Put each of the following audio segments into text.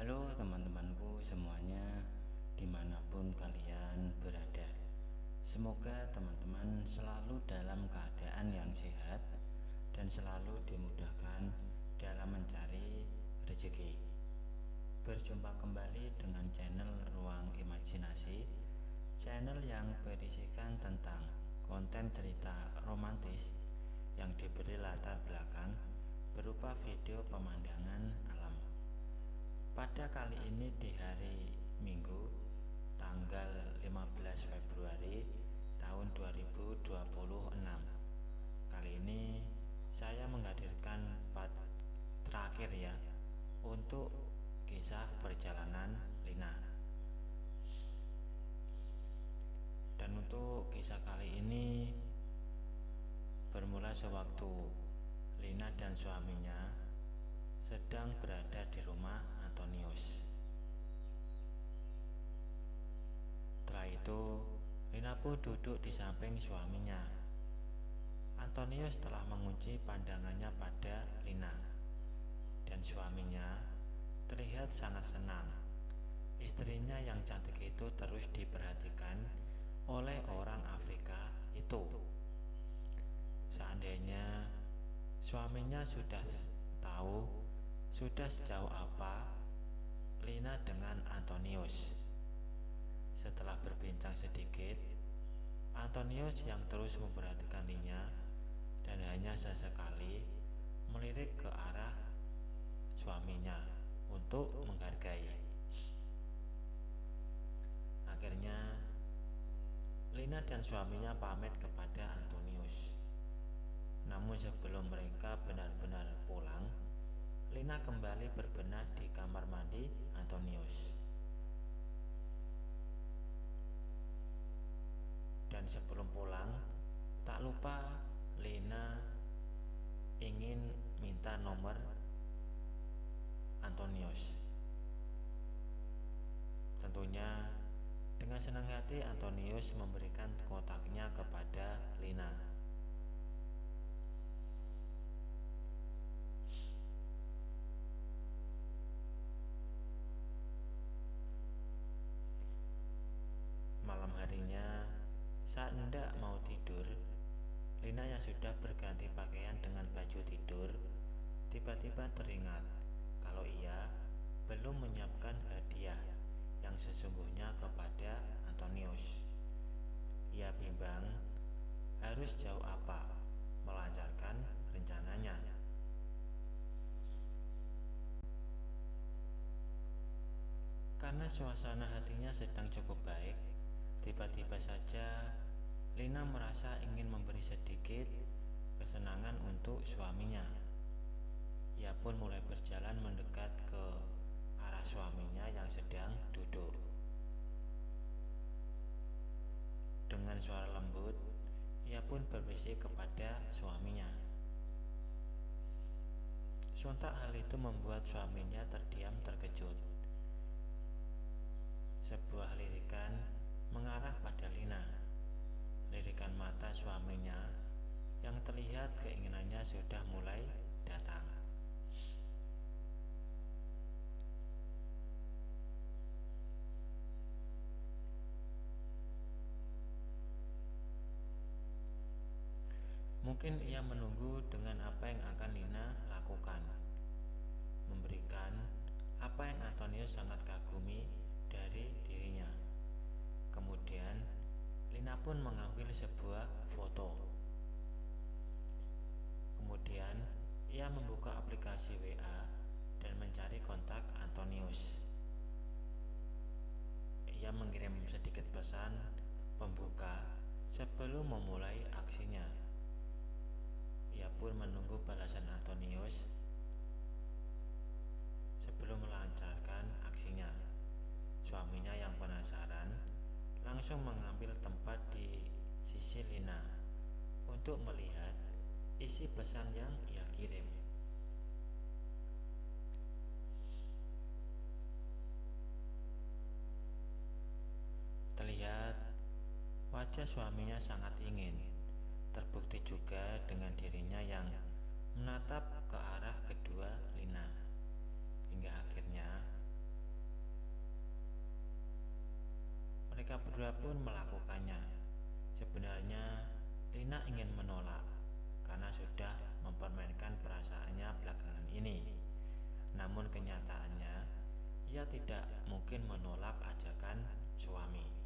Halo teman-temanku semuanya, dimanapun kalian berada. Semoga teman-teman selalu dalam keadaan yang sehat dan selalu dimudahkan dalam mencari rezeki. Berjumpa kembali dengan channel Ruang Imajinasi, channel yang berisikan tentang konten cerita romantis yang diberi latar belakang berupa video pemandangan alam. Pada kali ini di hari Minggu tanggal 15 Februari tahun 2026. Kali ini saya menghadirkan part terakhir ya untuk kisah perjalanan Lina. Dan untuk kisah kali ini bermula sewaktu Lina dan suaminya sedang berada di rumah Antonius. Setelah itu, Lina pun duduk di samping suaminya. Antonius telah mengunci pandangannya pada Lina, dan suaminya terlihat sangat senang. Istrinya yang cantik itu terus diperhatikan oleh orang Afrika itu. Seandainya suaminya sudah tahu sudah sejauh apa Lina dengan Antonius. Setelah berbincang sedikit, Antonius yang terus memperhatikan Lina dan hanya sesekali melirik ke arah suaminya untuk menghargai. Akhirnya Lina dan suaminya pamit kepada Antonius. Namun sebelum mereka benar-benar pulang, Lina kembali berbenah di kamar mandi Antonius. Dan sebelum pulang, tak lupa Lina ingin minta nomor Antonius. Tentunya dengan senang hati Antonius memberikan kontaknya kepada Lina. Malam harinya, saat hendak mau tidur, Lina yang sudah berganti pakaian dengan baju tidur tiba-tiba teringat kalau ia belum menyiapkan hadiah yang sesungguhnya kepada Antonius. Ia bimbang harus jauh apa melancarkan rencananya. Karena suasana hatinya sedang cukup baik, tiba-tiba saja Lina merasa ingin memberi sedikit kesenangan untuk suaminya. Ia pun mulai berjalan mendekat ke arah suaminya yang sedang duduk. Dengan suara lembut, ia pun berbisik kepada suaminya. Sontak hal itu membuat suaminya terdiam terkejut. Sebuah lirikan mengarah pada Lina. Lirikan mata suaminya yang terlihat keinginannya sudah mulai datang. Mungkin ia menunggu dengan apa yang akan Lina lakukan. Memberikan apa yang Antonius sangat kagumi dari dirinya. Kemudian Lina pun mengambil sebuah foto. Kemudian ia membuka aplikasi WA dan mencari kontak Antonius. Ia mengirim sedikit pesan pembuka sebelum memulai aksinya. Ia pun menunggu balasan Antonius sebelum melancarkan aksinya. Suaminya yang penasaran langsung mengambil tempat di sisi Lina untuk melihat isi pesan yang ia kirim. Terlihat wajah suaminya sangat ingin, terbukti juga dengan dirinya yang menatap ke arah kedua Lina. Hingga akhirnya mereka berdua pun melakukannya. Sebenarnya Lina ingin menolak karena sudah mempermainkan perasaannya belakangan ini. Namun kenyataannya ia tidak mungkin menolak ajakan suami.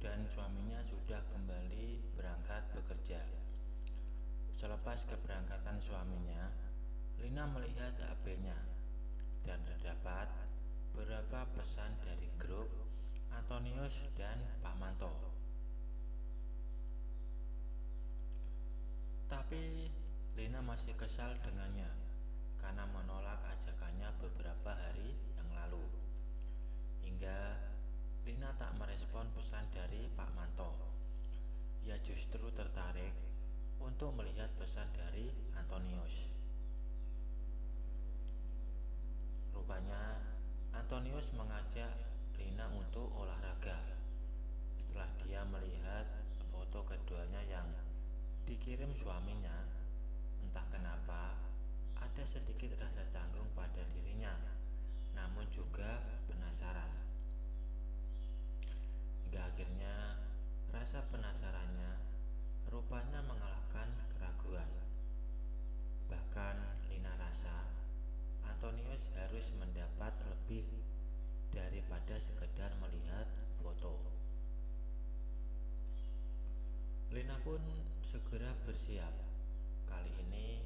dan suaminya sudah kembali berangkat bekerja. Selepas keberangkatan suaminya, Lina melihat HP-nya dan terdapat beberapa pesan dari grup Antonius dan Pak Manto. Tapi Lina masih kesal dengannya karena menolak ajakannya beberapa hari yang lalu. Hingga Lina tak merespon pesan dari Pak Manto. Ia justru tertarik untuk melihat pesan dari Antonius. Rupanya Antonius mengajak Lina untuk olahraga. Setelah dia melihat foto keduanya yang dikirim suaminya, entah kenapa ada sedikit rasa canggung pada dirinya, namun juga penasaran. Hingga akhirnya rasa penasarannya rupanya mengalahkan keraguan. Bahkan Lina rasa Antonius harus mendapat lebih daripada sekedar melihat foto. Lina pun segera bersiap. Kali ini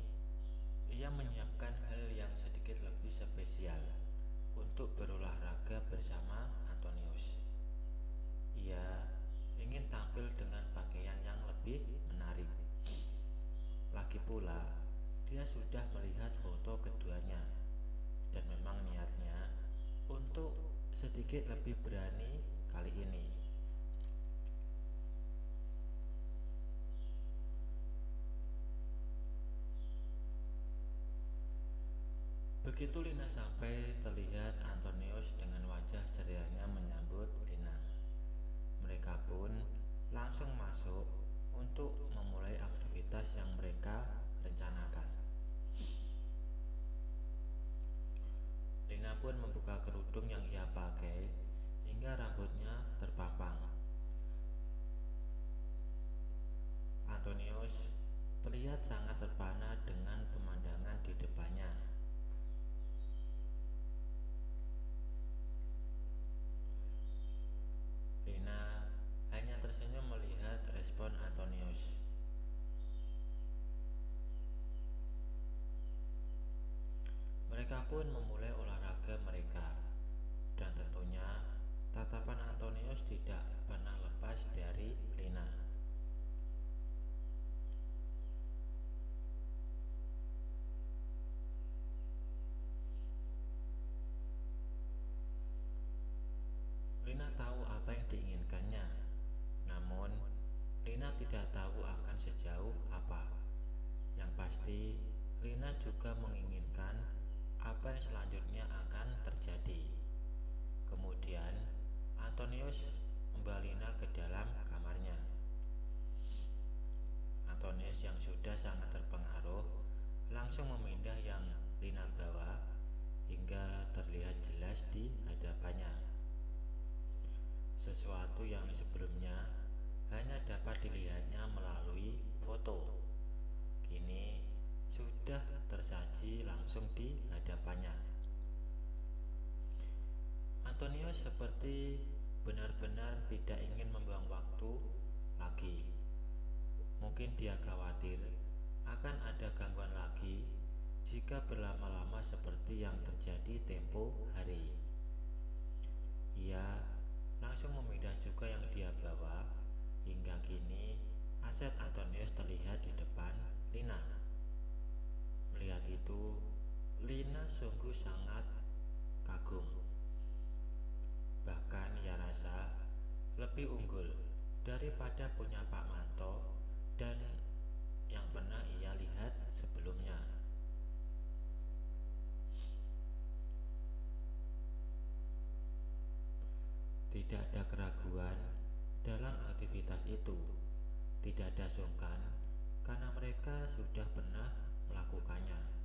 ia menyiapkan hal yang sedikit lebih spesial untuk berolahraga bersama Antonius. Ia ingin tampil dengan pakaian yang lebih menarik. Lagi pula, dia sudah melihat foto keduanya dan memang niatnya untuk sedikit lebih berani kali ini. Begitu Lina sampai, terlihat Antonius dengan wajah cerianya menyambut Lina. Mereka pun langsung masuk untuk memulai aktivitas yang mereka rencanakan. Lina pun membuka kerudung yang ia pakai hingga rambutnya terpapang. Antonius terlihat sangat terpana dengan pemandangan di depannya. Lina hanya tersenyum melihat respon Antonius. Mereka pun memulai olahraga mereka, dan tentunya tatapan Antonius tidak pernah lepas dari Lina. Lina tahu apa yang diinginkannya, namun Lina tidak tahu akan sejauh apa. Yang pasti, Lina juga menginginkan apa yang selanjutnya akan terjadi. Kemudian, Antonius membawa Lina ke dalam kamarnya. Antonius yang sudah sangat terpengaruh langsung memindah yang Lina bawa hingga terlihat jelas di hadapannya. Sesuatu yang sebelumnya hanya dapat dilihatnya melalui foto, kini sudah tersaji langsung di hadapannya. Antonius seperti benar-benar tidak ingin membuang waktu lagi. Mungkin dia khawatir akan ada gangguan lagi jika berlama-lama seperti yang terjadi tempo hari. Ia langsung memindah juga yang dia bawa, hingga kini aset Antonius terlihat di depan Lina. Melihat itu, Lina sungguh sangat kagum. Bahkan ia rasa lebih unggul daripada punya Pak Manto dan yang pernah ia lihat sebelumnya. Tidak ada keraguan dalam aktivitas itu. Tidak ada sungkan karena mereka sudah pernah melakukannya.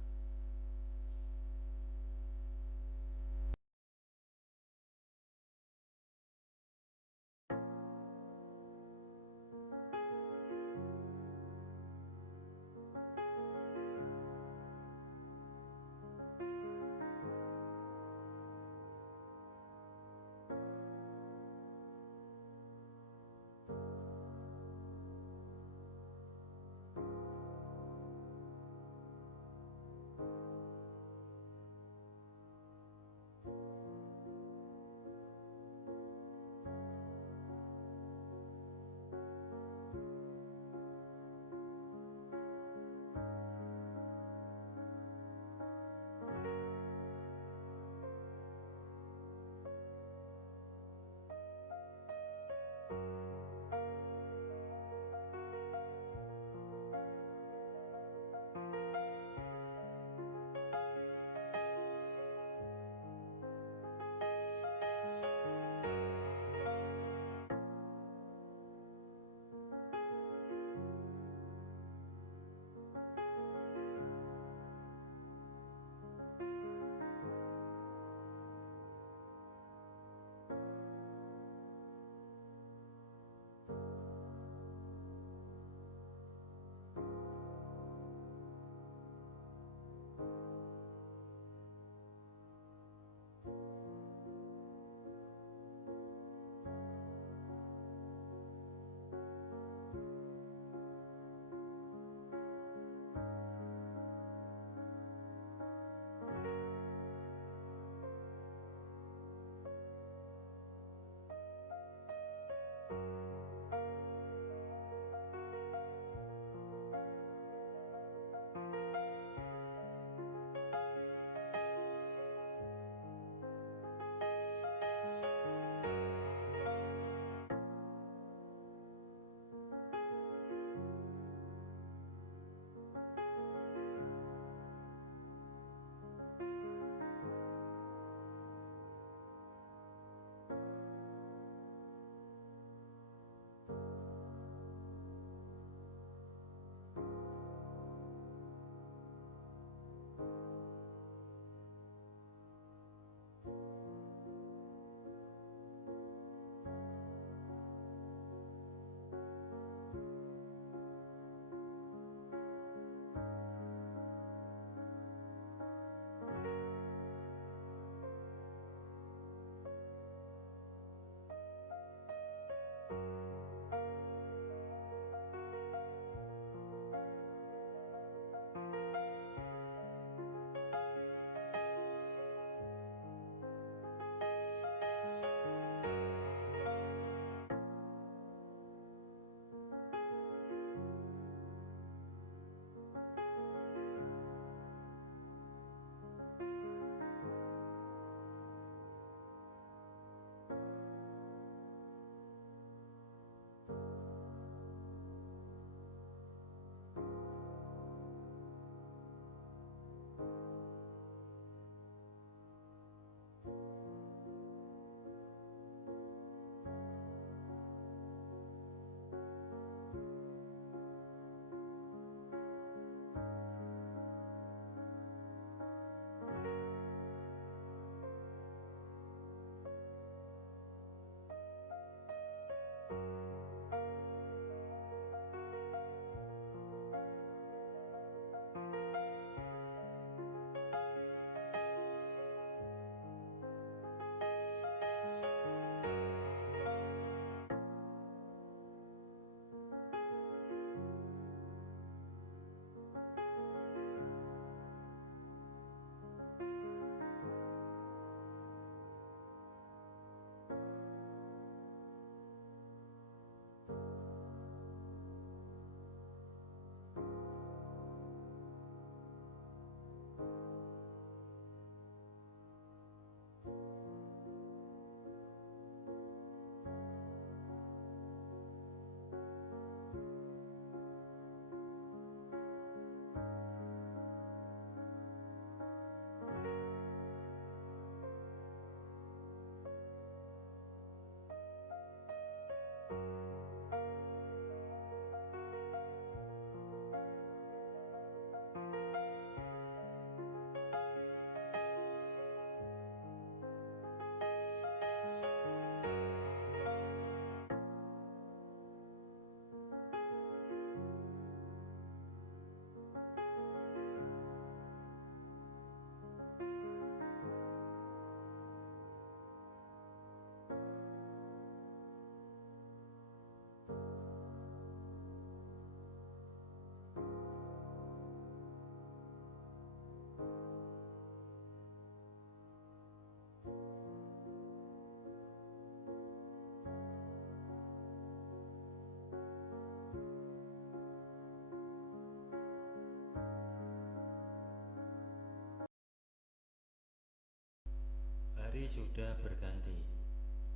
Hari sudah berganti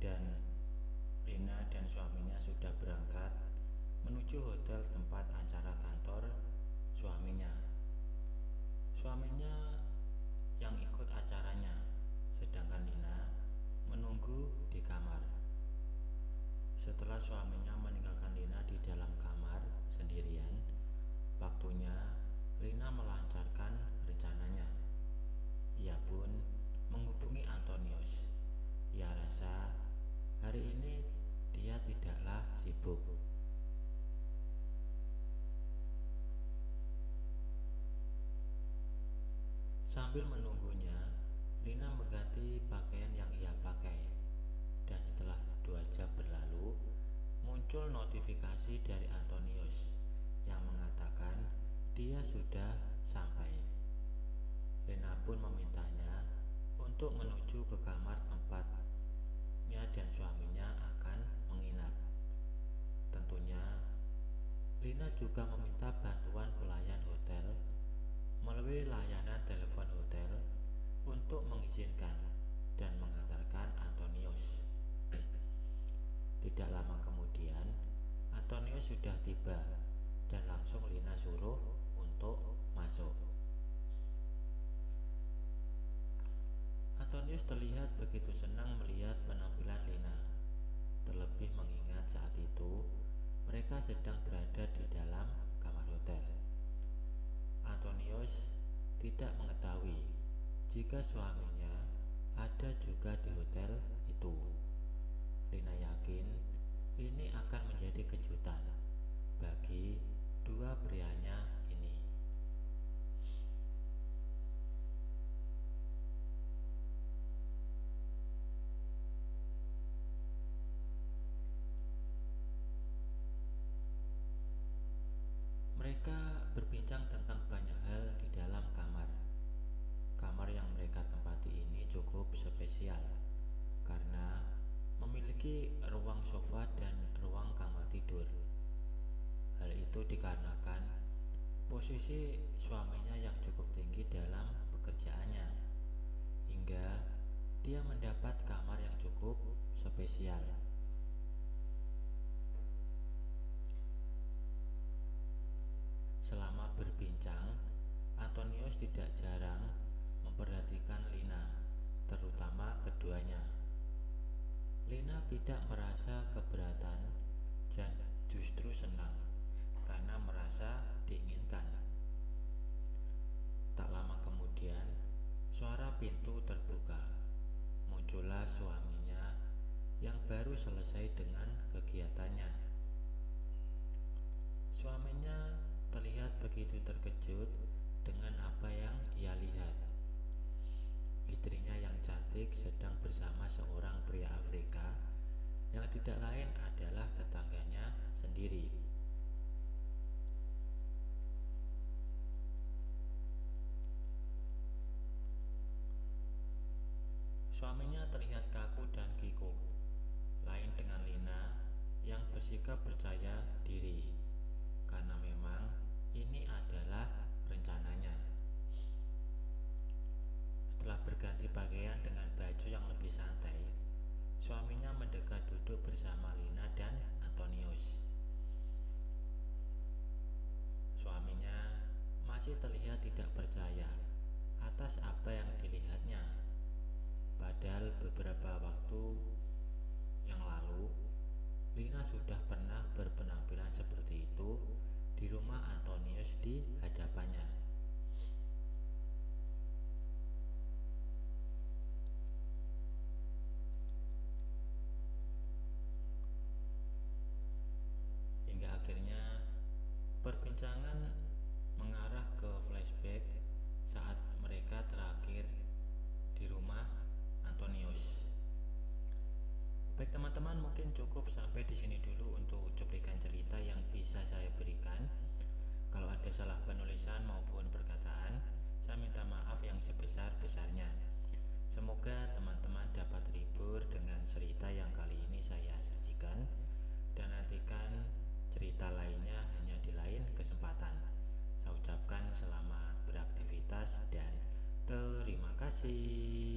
dan Lina dan suaminya sudah berangkat menuju hotel tempat acara kantor suaminya. Suaminya yang ikut acaranya, sedangkan Lina menunggu di kamar. Setelah suaminya meninggalkan Lina di dalam kamar sendirian, waktunya Lina melancarkan rencananya. Ia pun menghubungi Antonius. Ia rasa hari ini dia tidaklah sibuk. Sambil menunggunya, Lina mengganti pakaian yang ia pakai. Dan setelah 2 jam berlalu, muncul notifikasi dari Antonius yang mengatakan dia sudah sampai. Lina pun memintanya untuk menuju ke kamar tempatnya dan suaminya akan menginap. Tentunya, Lina juga meminta bantuan pelayan hotel melalui layanan telepon hotel untuk mengizinkan dan mengantarkan Antonius. Tidak lama kemudian, Antonius sudah tiba dan langsung Lina suruh untuk masuk. Antonius terlihat begitu senang melihat penampilan Lina, terlebih mengingat saat itu mereka sedang berada di dalam kamar hotel. Antonius tidak mengetahui jika suaminya ada juga di hotel itu. Lina yakin ini akan menjadi kejutan bagi dua prianya ini. Mereka berbincang tentang banyak hal di dalam kamar. Kamar yang mereka tempati ini cukup spesial karena memiliki ruang sofa dan ruang kamar tidur. Hal itu dikarenakan posisi suaminya yang cukup tinggi dalam pekerjaannya, hingga dia mendapat kamar yang cukup spesial. Selama berbincang, Antonius tidak jarang memperhatikan Lina, terutama keduanya. Lina tidak merasa keberatan dan justru senang karena merasa diinginkan. Tak lama kemudian, suara pintu terbuka. Muncullah suaminya yang baru selesai dengan kegiatannya. Suaminya terlihat begitu terkejut dengan apa yang ia lihat. Istrinya yang cantik sedang bersama seorang pria Afrika yang tidak lain adalah tetangganya sendiri. Suaminya terlihat kaku dan kikuk, lain dengan Lina yang bersikap percaya diri, karena memang ini adalah rencananya. Setelah berganti pakaian dengan baju yang lebih santai, suaminya mendekat duduk bersama Lina dan Antonius. Suaminya masih terlihat tidak percaya atas apa yang dilihatnya. Padahal beberapa waktu yang lalu, Lina sudah pernah berpenampilan seperti itu di rumah Antonius di hadapannya. Hingga akhirnya perbincangan mengarah ke flashback saat mereka terakhir di rumah Antonius. Baik teman-teman, mungkin cukup sampai di sini dulu untuk cuplikan cerita yang bisa saya berikan. Kalau ada salah penulisan maupun perkataan, saya minta maaf yang sebesar-besarnya. Semoga teman-teman dapat terhibur dengan cerita yang kali ini saya sajikan, dan nantikan cerita lainnya hanya di lain kesempatan. Saya ucapkan selamat beraktivitas dan terima kasih.